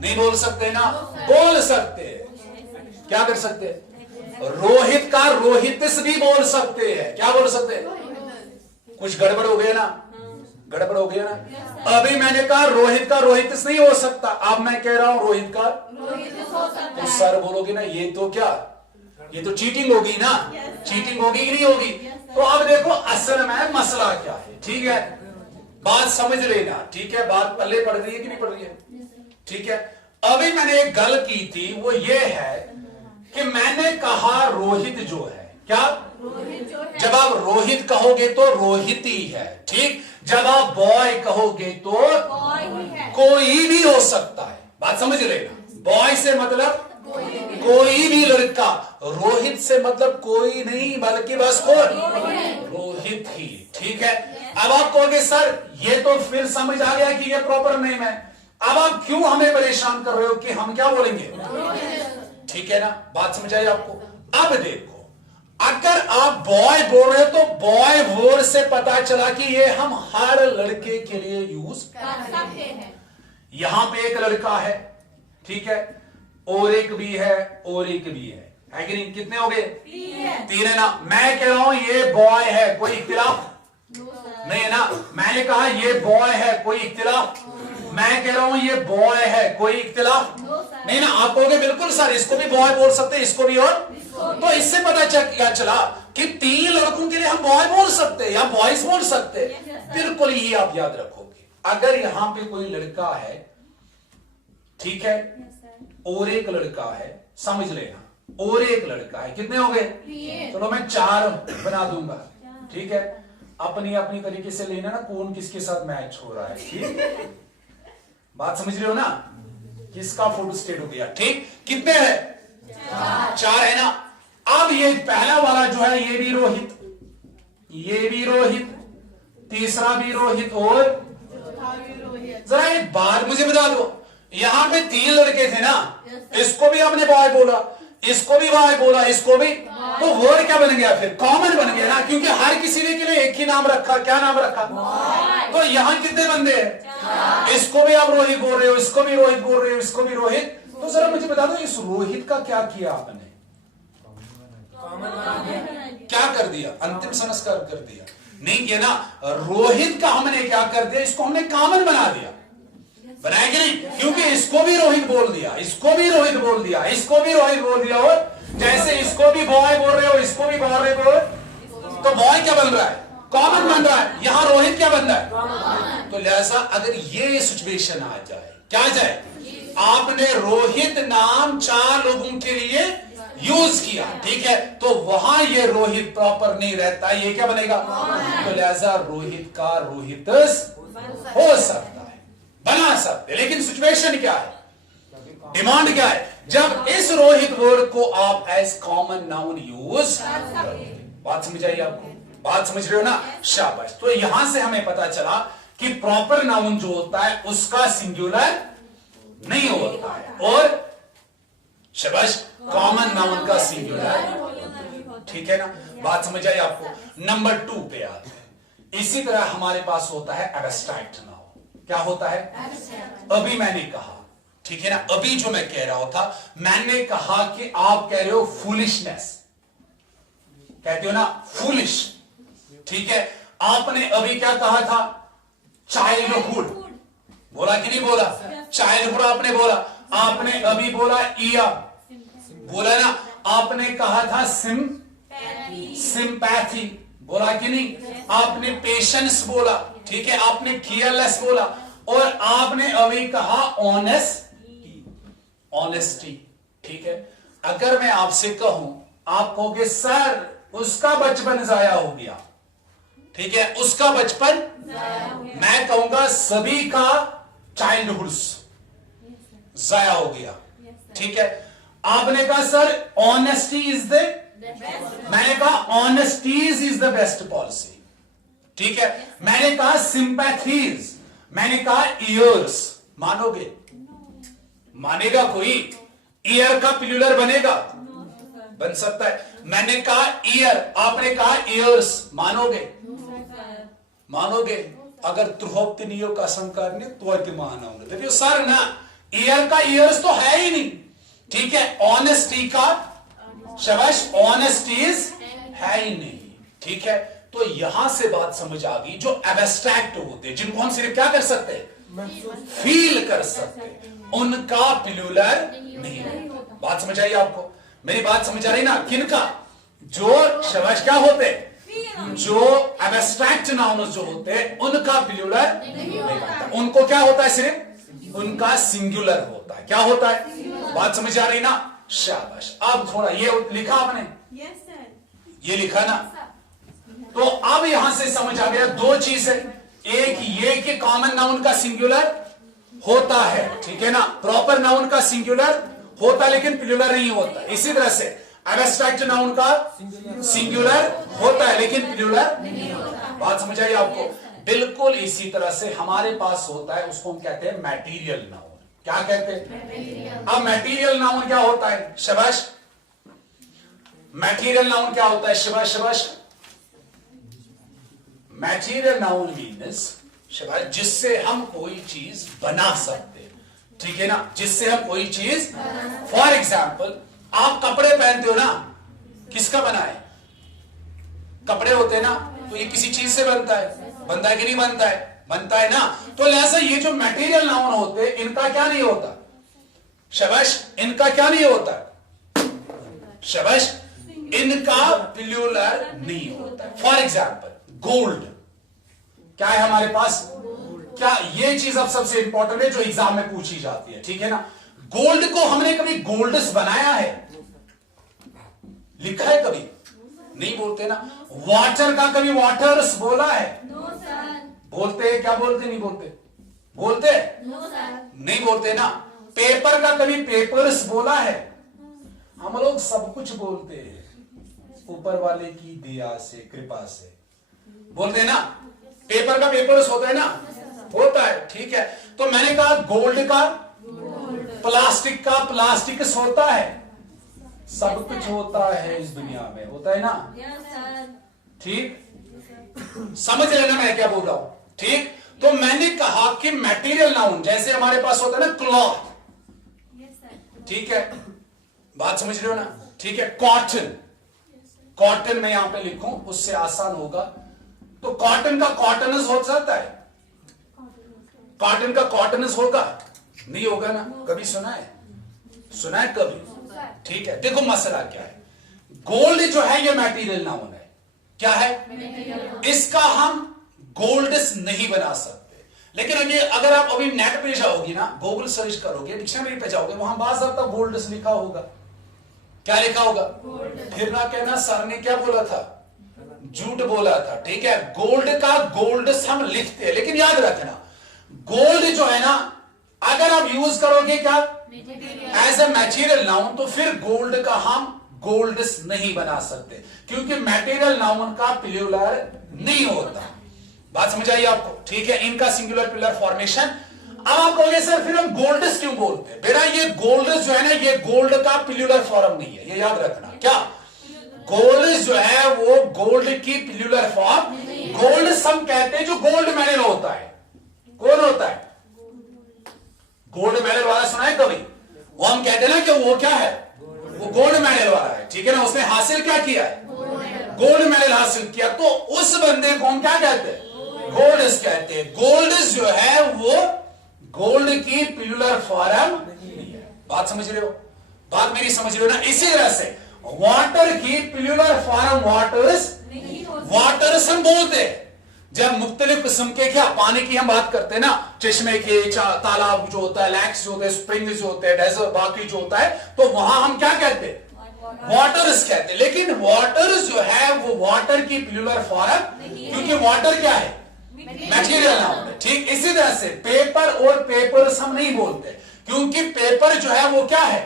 नहीं बोल सकते ना। बोल सकते हैं। क्या कर सकते हैं? रोहित का रोहितिस भी बोल सकते हैं। क्या बोल सकते हैं? कुछ गड़बड़ हो गया ना, गड़बड़ हो गया ना। अभी मैंने कहा रोहित का रोहितिस नहीं हो सकता, अब मैं कह रहा हूं रोहित का तो सर बोलोगे ना ये तो क्या, ये तो चीटिंग होगी ना। चीटिंग होगी कि नहीं होगी? तो अब देखो असल में मसला क्या है, ठीक है? बात समझ लेना, ठीक है? बात पल्ले पड़ रही है कि नहीं पड़ रही है? ठीक है। अभी मैंने एक गल की थी, वो ये है कि मैंने कहा रोहित जो है, क्या जब आप रोहित कहोगे तो रोहित ही है, ठीक? जब आप बॉय कहोगे तो कोई भी हो सकता है। बात समझ लेना। बॉय से मतलब कोई भी लड़का, रोहित से मतलब कोई नहीं बल्कि बस कौन? रोहित ही, ठीक है? अब आप कहोगे सर ये तो फिर समझ आ गया कि ये प्रॉपर नेम है, अब आप क्यों हमें परेशान कर रहे हो कि हम क्या बोलेंगे? ठीक है ना। बात समझ आई आपको? अब देखो अगर आप बॉय बोल रहे हो तो बॉय वर्ड से पता चला कि ये हम हर लड़के के लिए यूज कर सकते हैं। यहां पे एक लड़का है, ठीक है, और एक भी है और एक भी है कि नहीं? कितने हो गए? तीन है ना। मैं कह रहा हूं ये बॉय है, कोई इख्तिलाफ नहीं है ना। मैंने कहा ये बॉय है, कोई इख्तिलाफ? मैं कह रहा हूं ये बॉय है, कोई इख्तिलाफ नहीं ना। आप कहोगे बिल्कुल सर इसको भी बॉय बोल सकते हैं, इसको भी, और तो इससे पता क्या चला कि तीन लड़कों के लिए हम बॉय बोल सकते हैं या बॉयज बोल सकते हैं। बिल्कुल ये आप याद रखोगे। अगर यहां पे कोई लड़का है, ठीक है, और एक लड़का है, समझ लेना, और एक लड़का है, कितने हो गए? चलो मैं चार बना दूंगा, ठीक है? अपनी अपनी तरीके से लेना ना, कौन किसके साथ मैच हो रहा है, ठीक। बात समझ रहे हो ना, किसका फोटो स्टेट हो गया, ठीक। कितने हैं? चार है ना। अब ये पहला वाला जो है ये भी रोहित, ये भी रोहित, तीसरा भी रोहित, और जरा एक बात मुझे बता दो, यहां पे 3 लड़के थे ना, इसको भी आपने बॉय बोला, इसको भी बॉय बोला, इसको भी, तो वर्ड क्या बन गया फिर? कॉमन बन गया ना, क्योंकि हर किसी ने के लिए एक ही नाम रखा। क्या नाम रखा? तो यहां कितने बंदे हैं? इसको भी आप रोहित बोल रहे हो, इसको भी रोहित बोल रहे हो, इसको भी रोहित। तो जरा मुझे बता दो, इस रोहित का क्या किया आपने? क्या कर दिया? अंतिम संस्कार कर दिया? नहीं किया ना। रोहित का हमने क्या कर दिया? इसको हमने कॉमन बना दिया, बनाया कि नहीं? क्योंकि इसको भी रोहित बोल दिया, इसको भी रोहित बोल दिया, इसको भी रोहित बोल दिया, और जैसे इसको भी बॉय बोल रहे हो, इसको भी बॉय बोल, तो बॉय क्या बन रहा है? कॉमन बन रहा है। यहां रोहित क्या बन रहा है? तो लिहाजा अगर ये सिचुएशन आ जाए, क्या आ जाए? आपने रोहित नाम 4 लोगों के लिए यूज किया, ठीक है, तो वहां ये रोहित प्रॉपर नहीं रहता, ये क्या बनेगा? तो लिहाजा रोहित का रोहितस हो सकता है, बना सकते, लेकिन सिचुएशन क्या है, डिमांड क्या है? जब इस रोहित वर्ड को आप एज कॉमन नाउन यूज, बात समझ आई आपको? बात समझ रहे हो ना? शाबाश। तो यहां से हमें पता चला कि प्रॉपर नाउन जो होता है उसका सिंगुलर नहीं होता है, और शाबाश, कॉमन नाउन का सिंगुलर, ठीक है ना? बात समझ आई आपको? नंबर 2 पे आते हैं। इसी तरह हमारे पास होता है एब्स्ट्रैक्ट नाउन। क्या होता है? अभी मैंने कहा, ठीक है ना, अभी जो मैं कह रहा था, मैंने कहा कि आप कह रहे हो फूलिशनेस, कहते हो ना फूलिश, ठीक है। आपने अभी क्या कहा था? चाइल्डहुड, बोला कि नहीं बोला? चाइल्डहुड आपने बोला। आपने अभी बोला ईयर, बोला ना। आपने कहा था सिंपैथी, बोला कि नहीं? आपने पेशेंस बोला, ठीक है। आपने केयरलेस बोला, और आपने अभी कहा ऑनेस्टी, ठीक है। अगर मैं आपसे कहूं, आप कहोगे सर उसका बचपन जाया हो गया, ठीक है, उसका बचपन, मैं कहूंगा सभी का चाइल्डहुड जाया हो गया, ठीक है। आपने कहा सर ऑनेस्टी इज द, मैंने कहा ऑनेस्टीज इज द बेस्ट पॉलिसी, ठीक है। मैंने कहा सिंपैथीज, मैंने कहा ईयर्स, मानोगे? मानेगा कोई? ईयर का प्लूरल बनेगा? बन सकता है। मैंने कहा ईयर, आपने कहा ईयर्स, मानोगे? मानोगे? अगर त्रुहोप्तनीय का संकार ने तो मानोगे। देखिए सर ना, ईयर का ईयर्स तो है ही नहीं, ठीक है। ऑनेस्टी का, शाबाश, ऑनेस्टीज है ही नहीं, ठीक है। तो यहां से बात समझ आ गई, जो एब्स्ट्रैक्ट होते हैं, जिनको हम सिर्फ क्या कर सकते हैं? फील कर सकते हैं, उनका प्लूरल नहीं होता। बात समझ आई आपको? मेरी बात समझ आ रही ना? किनका? जो शाबाश क्या होते हैं? जो एब्स्ट्रैक्ट नाउन्स जो होते हैं उनका प्लूरल नहीं होता, उनको क्या होता है? सिर्फ उनका सिंगुलर होता है। क्या होता है? बात समझ आ रही ना? शाबाश। अब थोड़ा ये लिखा आपने? Yes sir. ये लिखा ना? तो अब यहां से समझ आ गया 2 चीज है। एक ये कि कॉमन नाउन का सिंगुलर होता है, ठीक है ना, प्रॉपर नाउन का सिंगुलर होता है लेकिन प्लूरल नहीं होता। इसी तरह से एब्स्ट्रैक्ट नाउन का सिंगुलर होता है लेकिन प्लूरल नहीं होता। बात समझ आई आपको? बिल्कुल इसी तरह से हमारे पास होता है, उसको हम कहते हैं मैटीरियल नाउन। क्या कहते हैं? अब मैटीरियल नाउन क्या होता है? शाबाश। मैटीरियल नाउन क्या होता है? शाबाश शाबाश। मैटीरियल नाउन मीन्स, शाबाश, जिससे हम कोई चीज बना सकते हैं, ठीक है ना, जिससे हम कोई चीज, फॉर एग्जाम्पल आप कपड़े पहनते हो ना, किसका बना है? कपड़े होते हैं ना, तो ये किसी चीज से बनता है कि नहीं बनता है? बनता है ना। तो लिहाजा ये जो मटेरियल नाउन होते हैं इनका क्या नहीं होता? शाबाश, इनका क्या नहीं होता? शाबाश, इनका प्लूरल नहीं होता। फॉर एग्जाम्पल गोल्ड, क्या है हमारे पास? क्या ये चीज अब सबसे इंपॉर्टेंट है जो एग्जाम में पूछी जाती है, ठीक है ना। गोल्ड को हमने कभी गोल्डस बनाया है? लिखा है कभी? नहीं बोलते ना। वाटर का कभी वाटर्स बोला है? No sir. बोलते हैं क्या? बोलते नहीं बोलते? बोलते नो सर। नहीं बोलते ना। पेपर का कभी पेपर्स बोला है? हम लोग सब कुछ बोलते हैं ऊपर वाले की दया से, कृपा से, बोलते हैं ना। पेपर का पेपर्स होता है ना, होता है, ठीक है। तो मैंने कहा गोल्ड का, प्लास्टिक का प्लास्टिक्स होता है, सब कुछ होता है इस दुनिया में, होता है ना, ठीक। समझ लेना मैं क्या बोल रहा हूं, ठीक। तो मैंने कहा कि मटेरियल नाउन जैसे हमारे पास होता है ना क्लॉथ, ठीक है, बात समझ रहे हो ना, ठीक है। कॉटन, कॉटन में यहां पे लिखूं उससे आसान होगा। तो कॉटन का कॉटनस हो सकता है? कॉटन का कॉटनस होगा? नहीं होगा ना। कभी सुना है? सुना है कभी? ठीक है। देखो मसला क्या है, गोल्ड जो है ये मटेरियल नाउन है, क्या है? इसका हम गोल्ड्स नहीं बना सकते। लेकिन अभी अगर आप अभी नेट पे जाओगी ना, गूगल सर्च करोगे, डिक्शनरी पे जाओगे, वहां बाकायदा गोल्ड्स लिखा होगा। क्या लिखा होगा? फिर ना कहना सर ने क्या बोला था, झूठ बोला था, ठीक है। गोल्ड का गोल्ड्स हम लिखते हैं, लेकिन याद रखना गोल्ड जो है ना, अगर आप यूज करोगे क्या एज ए मटेरियल नाउन, तो फिर गोल्ड का हम गोल्ड्स नहीं बना सकते, क्योंकि मटेरियल नाउन का प्लूरल नहीं होता। बात समझ आई आपको, ठीक है। इनका सिंगुलर प्लूरल फॉर्मेशन। अब आप कहोगे सर फिर हम गोल्ड्स क्यों बोलते हैं? बेटा ये गोल्ड्स जो है ना, ये गोल्ड का प्लूरल फॉर्म नहीं है, ये याद रखना। क्या गोल्ड जो है वो गोल्ड की प्लूरल फॉर्म, गोल्ड हम कहते हैं जो गोल्ड मेडल होता है। कौन होता है? गोल्ड मेडल वाला सुना है कभी? वो हम कहते हैं ना कि वो क्या है, वो गोल्ड मेडल वाला है, ठीक है ना। उसने हासिल क्या किया है? गोल्ड मेडल हासिल किया। तो उस बंदे को हम क्या कहते हैं? गोल्ड्स कहते हैं। गोल्ड्स जो है वो गोल्ड की प्लूरल फॉर्म नहीं है। बात समझ रहे हो? बात मेरी समझ रहे हो ना? इसी तरह से वाटर की प्लूरल फॉर्म वाटर्स, वाटर्स हम बोलते हैं जब मुख्तलिफ किस्म के क्या पानी की हम बात करते हैं ना, चश्मे के, तालाब जो होता है, लैक्स जो होते हैं, स्प्रिंग जो होते हैं, डेजर्ट बाकी जो होता है, तो वहां हम क्या कहते हैं? वाटर्स कहते हैं। लेकिन वाटर्स जो है वो वाटर की प्लूरल फॉर्म, क्योंकि वाटर क्या है? मटेरियल नाउन है, ठीक। इसी तरह से पेपर और पेपर्स हम नहीं बोलते, क्योंकि पेपर जो है वो क्या है?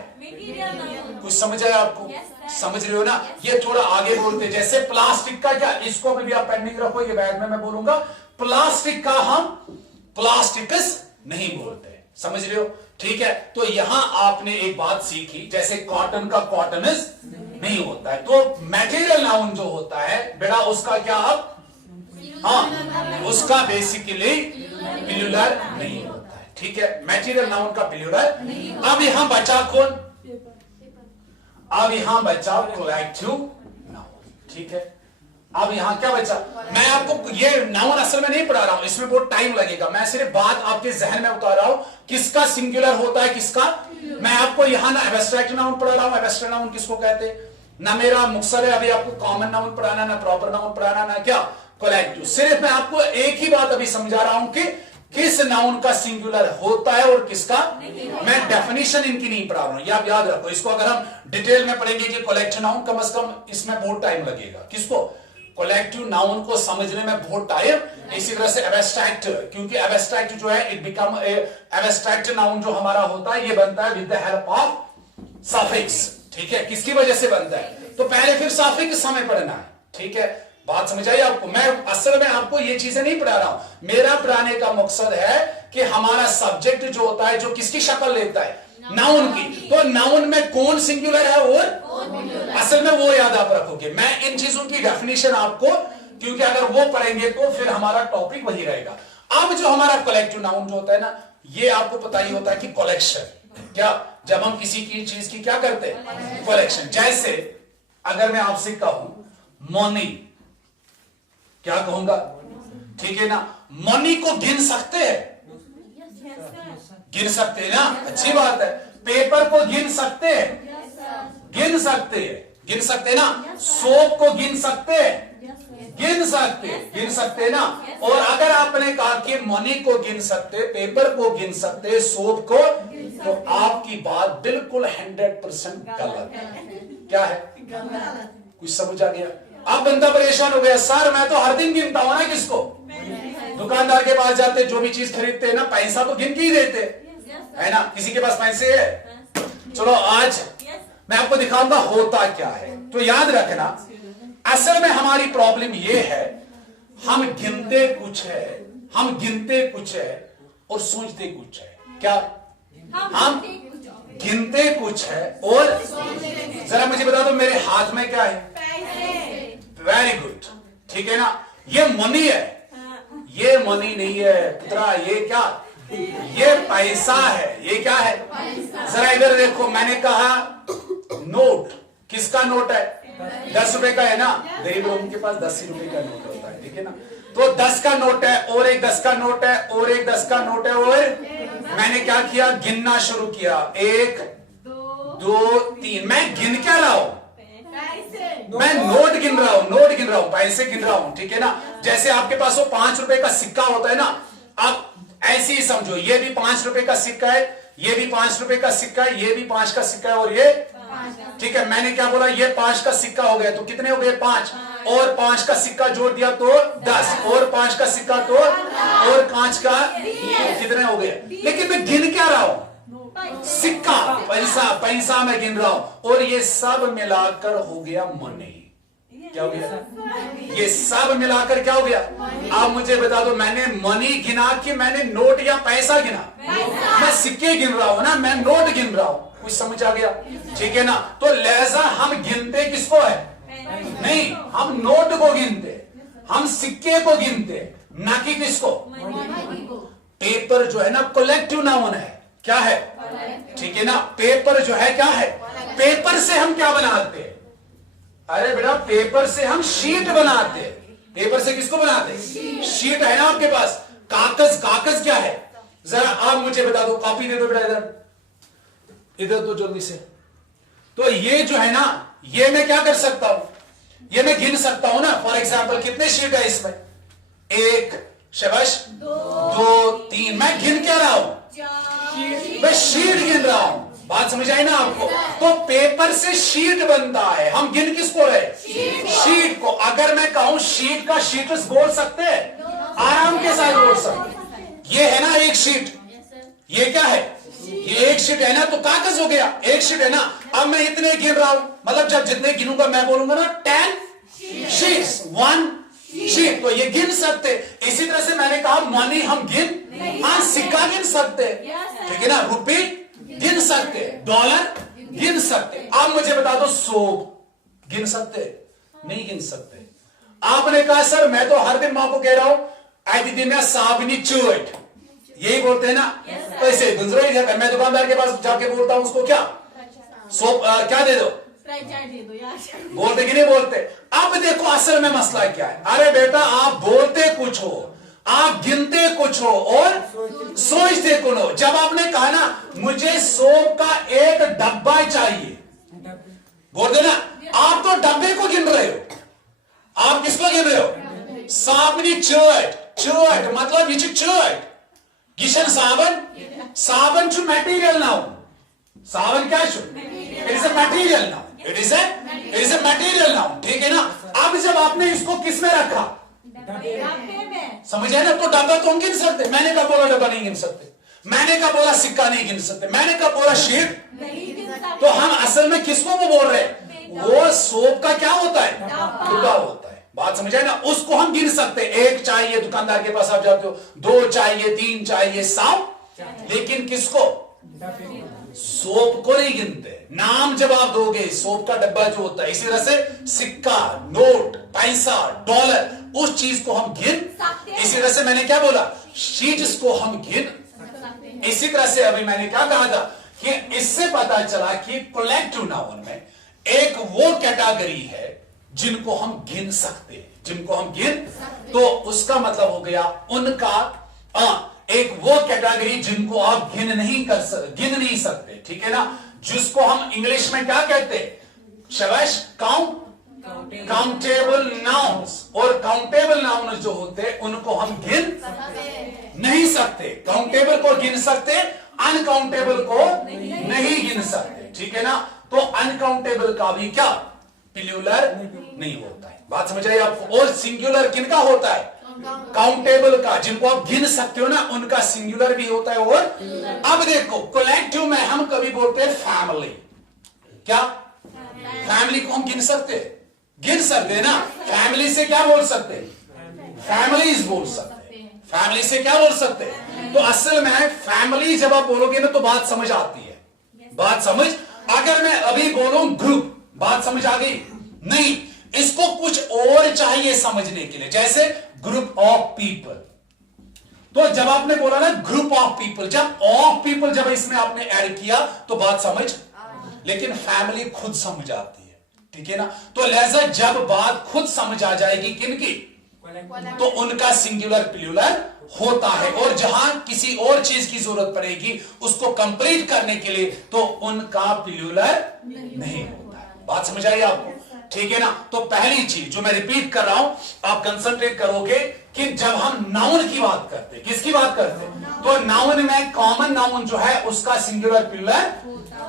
कुछ समझ आया आपको? समझ रहे हो ना? ये थोड़ा आगे बोलते, जैसे प्लास्टिक का क्या, इसको भी आप पेंडिंग रखो, ये बैग में मैं बोलूंगा। प्लास्टिक का हम प्लास्टिकस नहीं बोलते, समझ रहे हो? ठीक है। तो यहां आपने एक बात सीखी, जैसे कॉटन का कॉटनस नहीं होता है, तो मटेरियल नाउन जो होता है बेटा उसका क्या, आप हाँ उसका बेसिकली प्लूरल नहीं होता है, ठीक है। मटेरियल नाउन का प्लूरल। अब यहां बचा कौन? अब यहां बचा कलेक्टिव नाउन, ठीक है। अब यहां क्या बचा? मैं आपको ये नाउन असल में नहीं पढ़ा रहा हूं, इसमें बहुत टाइम लगेगा, मैं सिर्फ बात आपके जहन में उतार रहा हूं किसका सिंगुलर होता है, किसका। मैं आपको यहां ना एब्स्ट्रैक्ट नाउन पढ़ा रहा हूं, एब्स्ट्रैक्ट नाउन किसको कहते हैं, ना मेरा मकसद है अभी आपको कॉमन नाउन पढ़ाना, ना प्रॉपर नाउन पढ़ाना, ना क्या कलेक्टिव। सिर्फ मैं आपको एक ही बात अभी समझा रहा हूं कि किस नाउन का सिंगुलर होता है और किसका। मैं डेफिनेशन इनकी नहीं पढ़ा रहा हूं, ये आप याद रखो। इसको अगर हम डिटेल में पढ़ेंगे कि कलेक्टिव नाउन, कम से कम इसमें बहुत टाइम लगेगा। किसको? कलेक्टिव नाउन को समझने में बहुत टाइम। इसी तरह से एब्स्ट्रैक्ट, क्योंकि एब्स्ट्रैक्ट जो है इट बिकम एब्स्ट्रैक्ट नाउन जो हमारा होता है ये बनता है with the help of suffix, ठीक है। किसकी वजह से बनता है? तो पहले फिर सफिक्स हमें पढ़ना है, ठीक है। बात समझ आई आपको? मैं असल में आपको ये चीजें नहीं पढ़ा रहा हूं, मेरा पढ़ाने का मकसद है कि हमारा सब्जेक्ट जो होता है जो किसकी शक्ल लेता है, नाउन की। तो नाउन में कौन सिंगुलर है और असल में वो याद आप रखोगे। मैं इन चीजों की डेफिनेशन आपको, क्योंकि अगर वो पढ़ेंगे तो फिर हमारा टॉपिक वही रहेगा। अब जो हमारा कलेक्टिव नाउन जो होता है ना, ये आपको पता ही होता है कि कलेक्शन, क्या जब हम किसी की चीज की क्या करते हैं, कलेक्शन। जैसे अगर मैं आपसे कहूं मनी, क्या कहूंगा, ठीक है ना। मनी को गिन सकते हैं, गिन सकते हैं ना, अच्छी बात है। पेपर को गिन सकते हैं, गिन सकते हैं, गिन सकते हैं ना। सोप को गिन सकते हैं, गिन सकते हैं, गिन सकते हैं ना। और अगर आपने कहा कि मनी को गिन सकते, पेपर को गिन सकते, सोप को, तो आपकी बात बिल्कुल 100% गलत है। क्या है? कुछ समझ आ गया? अब बंदा परेशान हो गया, सर मैं तो हर दिन गिनता हूं ना किसको। दुकानदार के पास जाते, जो भी चीज खरीदते हैं ना, पैसा तो गिन के ही देते है ना। किसी के पास पैसे है? चलो आज मैं आपको दिखाऊंगा होता क्या है। तो याद रखना, असल में हमारी प्रॉब्लम ये है, हम गिनते कुछ है, हम गिनते कुछ है और सोचते कुछ है। क्या हम गिनते कुछ है और जरा मुझे बता दो मेरे हाथ में क्या है? वेरी गुड, ठीक है ना। ये मनी है, ये मनी नहीं है पुत्रा, ये क्या, ये पैसा है। ये क्या है? जरा इधर देखो, मैंने कहा नोट, किसका नोट है? 10 रुपए का है ना। गरीब लोगों के पास 10 रुपए का नोट होता है, ठीक है ना। तो 10 का नोट है और एक 10 का नोट है और एक 10 का नोट है, और मैंने क्या किया? गिनना शुरू किया। 1 2 3। मैं गिन क्या रहा हूं? मैं नोट गिन रहा हूं, नोट गिन रहा हूं, पैसे गिन रहा हूं, ठीक है ना। जैसे आपके पास वो 5 रुपए का सिक्का होता है ना, आप ऐसे ही समझो, ये भी 5 रुपए का सिक्का है, ये भी 5 रुपए का सिक्का है, ये भी 5 का सिक्का है, और ये, ठीक है। मैंने क्या बोला? ये 5 का सिक्का हो गया, तो कितने हो गए? 5, और 5 का सिक्का जोड़ दिया तो 10, और 5 का सिक्का तो, और 5 का, कितने हो गए? लेकिन मैं गिन क्या रहा हूं? सिक्का, पैसा, पैसा मैं गिन रहा हूं, और ये सब मिलाकर हो गया मनी। क्या हो गया? ये सब मिलाकर क्या हो गया? आप मुझे बता दो, मैंने मनी गिना कि मैंने नोट या पैसा गिना? मैं सिक्के गिन रहा हूं ना, मैं नोट गिन रहा हूं। कुछ समझ आ गया? ठीक है ना। तो लिहाजा हम गिनते किसको है? नहीं, हम नोट को गिनते, हम सिक्के को गिनते, ना कि किसको? पेपर जो है ना कलेक्टिव नाउन है। क्या है? ठीक है ना। पेपर जो है क्या है? पेपर से हम क्या बनाते हैं? अरे बेटा, पेपर से हम शीट बनाते हैं। पेपर से किसको बनाते हैं? शीट है ना आपके पास। कागज, कागज क्या है? जरा आप मुझे बता दो, कॉपी दे दो बेटा, इधर इधर तो जल्दी से। तो ये जो है ना, ये मैं क्या कर सकता हूं? ये मैं गिन सकता हूं ना। फॉर एग्जाम्पल कितने शीट है इसमें? 1, शाबाश, 2 3। मैं गिन क्या रहा हूं? मैं शीट गिन रहा हूं। बात समझ आई ना आपको? तो पेपर से शीट बनता है, हम गिन किसको रहे? शीट को। अगर मैं कहूं शीट का शीट्स बोल सकते हैं? आराम के साथ बोल सकते। ये है ना एक शीट, ये क्या है? ये एक शीट है ना, तो कागज हो गया। एक शीट है ना। अब मैं इतने गिन रहा हूं, मतलब जब जितने गिनूंगा मैं बोलूंगा ना 10 शीट्स, 1 शीट, तो ये गिन सकते। इसी तरह से मैंने कहा मनी हम गिन, हाँ सिक्का गिन सकते, ठीक है ना। रुपए गिन सकते, डॉलर गिन सकते। आप मुझे बता दो, सोप गिन सकते? नहीं गिन सकते। आपने कहा सर मैं तो हर दिन मां को कह रहा हूं आई दिन में साबनी चूट, यही बोलते हैं ना। तो इसे गुजरो ही जाकर मैं दुकानदार के पास जाके बोलता हूं उसको क्या सोप क्या दे दो, बोलते कि नहीं बोलते। अब देखो असल में मसला क्या है। अरे बेटा, आप बोलते कुछ हो, आप गिनते कुछ हो और सोचते कुछ हो। जब आपने कहा ना मुझे सोप का एक डब्बा चाहिए, बोलते ना, आप तो डब्बे को गिन रहे हो। आप किसको गिन रहे हो? साबनी चर्ट, चर्ट मतलब ये चर्ट गिशन साबन, साबन टू मटेरियल नाउ। साबन क्या है? It is a material now, it is a material now, ठीक है ना। अब जब आपने इसको किस में रखा? समझ आए ना। तो डब्बा तो हम गिन सकते। मैंने कब बोला डब्बा नहीं गिन सकते? मैंने कब बोला सिक्का नहीं गिन सकते? मैंने कब बोला शीट? तो हम असल में किसको वो बोल रहे हैं? वो सोप का क्या होता है? डब्बा होता है। बात समझ आए ना। उसको हम गिन सकते। एक चाहिए, दुकानदार के पास आप जाते हो, 2 चाहिए, 3 चाहिए, 100, लेकिन किसको? सोप को नहीं गिनते। नाम जब आप दोगे सोप का डब्बा जो होता है, इसी तरह से सिक्का, नोट, पैसा, डॉलर, उस चीज को हम गिन। इसी तरह से मैंने क्या बोला? शीट्स को हम गिन। इसी तरह से अभी मैंने क्या कहा था कि इससे पता चला कि कलेक्टिव नाउन में एक वो कैटेगरी है जिनको हम गिन सकते हैं, जिनको हम गिन, तो उसका मतलब हो गया उनका एक वो कैटेगरी जिनको आप गिन नहीं सकते, ठीक है ना। जिसको हम इंग्लिश में क्या कहते हैं? शाबाश, काउंटेबल नाउन्स। और काउंटेबल नाउन्स जो होते हैं उनको हम गिन नहीं सकते। काउंटेबल को गिन सकते, अनकाउंटेबल को नहीं गिन सकते, ठीक है ना। तो अनकाउंटेबल का भी क्या प्लूरल नहीं होता है। बात समझ आई आपको? और सिंगुलर किनका होता है? काउंटेबल का, जिनको आप गिन सकते हो ना, उनका सिंगुलर भी होता है। और अब देखो कलेक्टिव में हम कभी बोलते हैं फैमिली। क्या फैमिली को हम गिन सकते हैं? गिन सकते हैं ना। फैमिली से क्या बोल सकते हैं? फैमिलीज बोल सकते हैं। फैमिली से क्या बोल सकते हैं? तो असल में फैमिली जब आप बोलोगे ना तो बात समझ आती है। बात समझ, अगर मैं अभी बोलूं ग्रुप, बात समझ आ गई? नहीं, इसको कुछ और चाहिए समझने के लिए, जैसे ग्रुप ऑफ पीपल। तो जब आपने बोला ना ग्रुप ऑफ पीपल, जब ऑफ पीपल जब इसमें आपने ऐड किया तो बात समझ, लेकिन फैमिली खुद समझ आती है, ठीक है ना। तो लिहाजा जब बात खुद समझ आ जाएगी किनकी, तो उनका सिंगुलर प्लूरल होता है। और जहां किसी और चीज की जरूरत पड़ेगी उसको कंप्लीट करने के लिए, तो उनका प्लूरल नहीं होता है। बात समझ आई आपको? ठीक है ना। तो पहली चीज जो मैं रिपीट कर रहा हूं, आप कंसंट्रेट करोगे कि जब हम नाउन की बात करते हैं, किसकी बात करते हैं, तो नाउन में कॉमन नाउन जो है उसका सिंगुलर प्लूरल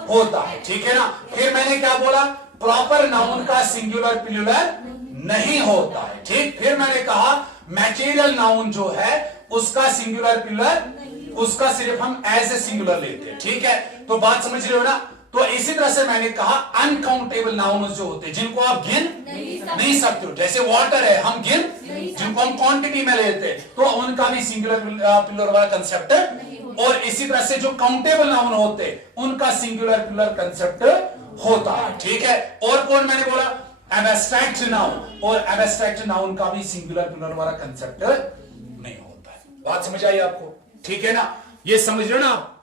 होता है, ठीक है ना। फिर मैंने क्या बोला, प्रॉपर नाउन का सिंगुलर प्लूरल नहीं होता है, ठीक। फिर मैंने कहा मैटेरियल नाउन जो है उसका सिंगुलर प्लूरल, उसका सिर्फ हम एज ए सिंगुलर लेते हैं, ठीक है। तो बात समझ रहे हो ना। तो इसी तरह से मैंने कहा अनकाउंटेबल नाउन जो होते हैं जिनको आप गिन नहीं सकते हो, जैसे वाटर है हम गिन, जिनको हम क्वांटिटी में लेते हैं, तो उनका भी सिंगुलर प्लूरल वाला कंसेप्ट है। और इसी तरह से जो काउंटेबल नाउन होते हैं उनका सिंगुलर प्लूरल कंसेप्ट होता है, ठीक है। और कौन मैंने बोला, एब्स्ट्रैक्ट नाउन, और एब्स्ट्रैक्ट नाउन का भी सिंगुलर प्लूरल वाला कंसेप्ट नहीं होता है। बात समझ आई आपको? ठीक है ना, ये समझ रहे हो ना आप?